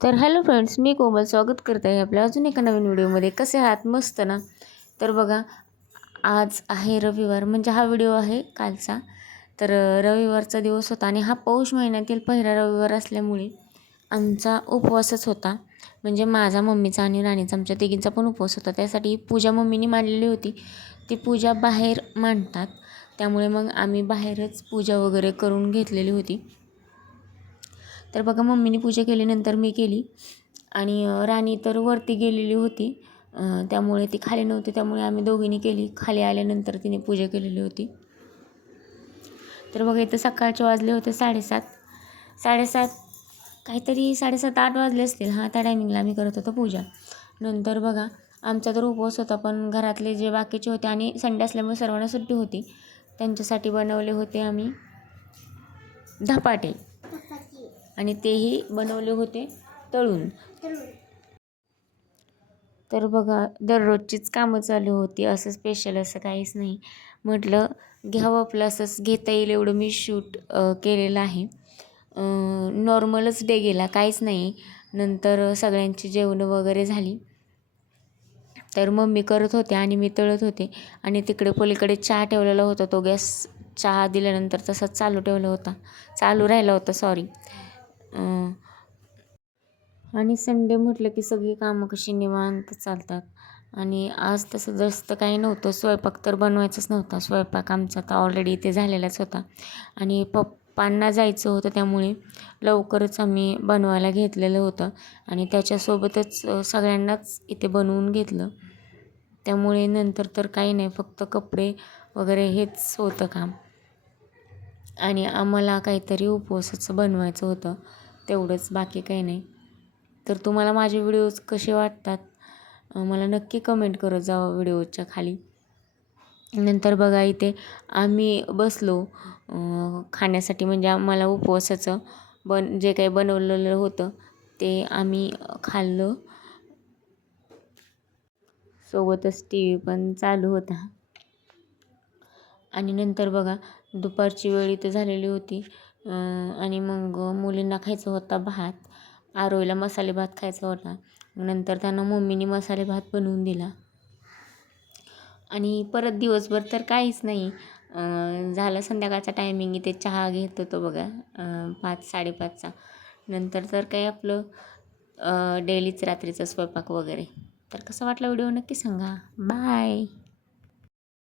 तर hello friends, मी कोमल स्वागत करत आहे आपल्या अजून एका नवीन व्हिडिओमध्ये. कसे आहात? मस्त ना? तर बघा, आज आहे रविवार, म्हणजे हा व्हिडिओ आहे कालचा. तर रविवारचा दिवस होता आणि हा पौष महिन्यातील पहिला रविवार असल्यामुळे आमचा उपवासच होता. म्हणजे माझा, मम्मीचा आणि राणीचा, आमच्या तिघींचा पण उपवास होता. त्यासाठी पूजा मम्मीनी मांडलेली होती. ती पूजा बाहेर मांडतात, त्यामुळे मग आम्ही बाहेरच पूजा वगैरे करून घेतलेली होती. तर बघा, मम्मीने पूजा केल्यानंतर मी केली आणि राणी तर वरती गेलेली होती, त्यामुळे ती खाली नव्हती, त्यामुळे आम्ही दोघींनी केली. खाली आल्यानंतर तिने पूजा केलेली होती. तर बघा, इथं सकाळचे वाजले होते 7:30 काहीतरी, 7:30-8 वाजले असतील. त्या टायमिंगला आम्ही करत होतो पूजा. नंतर बघा, आमचा तर उपवास होता, पण घरातले जे बाकीचे होते आणि संडे असल्यामुळे सर्वांना सुट्टी होती, त्यांच्यासाठी बनवले होते आम्ही धपाटे. आणि तेही बनवले होते तळून. तर बघा, दररोजचीच कामं चालू होती, असं स्पेशल असं काहीच नाही. म्हटलं घ्यावं आपलं, असंच घेता येईल एवढं मी शूट केलेलं आहे. नॉर्मलच डे गेला, काहीच नाही. नंतर सगळ्यांची जेवणं वगैरे झाली, तर मम्मी करत होते आणि मी तळत होते. आणि तिकडे पलीकडे चहा ठेवलेला होता, तो गॅस चहा दिल्यानंतर तसाच चालू राहिला होता सॉरी. आणि संडे म्हटलं की सगळी कामं कशी निवांत चालतात. आणि आज तसं जास्त काही नव्हतं, स्वयंपाक तर बनवायचाच नव्हता. स्वयंपाक आमचा तर ऑलरेडी इथे झालेलाच होता आणि पप्पांना जायचं होतं, त्यामुळे लवकरच आम्ही बनवायला घेतलेलं होतं आणि त्याच्यासोबतच सगळ्यांनाच इथे बनवून घेतलं. त्यामुळे नंतर तर काही नाही, फक्त कपडे वगैरे हेच होतं काम. आणि आम्हाला काहीतरी उपवासाचं बनवायचं होतं, तेवढंच, बाकी काही नाही. तर तुम्हाला माझे व्हिडिओज कसे वाटतात मला नक्की कमेंट करत जावा व्हिडिओच्या खाली. नंतर बघा, इथे आम्ही बसलो खाण्यासाठी, म्हणजे आम्हाला उपवासाचं जे काही बनवलेलं होतं ते आम्ही खाल्लं. सोबतच TV पण चालू होता. आणि नंतर बघा, दुपारची वेळ इथे झालेली होती आणि मग मुलींना खायचा होता भात. आरोहीला मसाले भात खायचा होता. नंतर त्यांना मम्मीने मसाले भात बनवून दिला. आणि परत दिवसभर तर काहीच नाही झालं. संध्याकाळचा टायमिंग इथे चहा घेत होतो बघा, 5-5:30चा. नंतर तर काही आपलं डेलीच रात्रीचा स्वयंपाक वगैरे. तर कसा वाटला व्हिडिओ नक्की सांगा. बाय.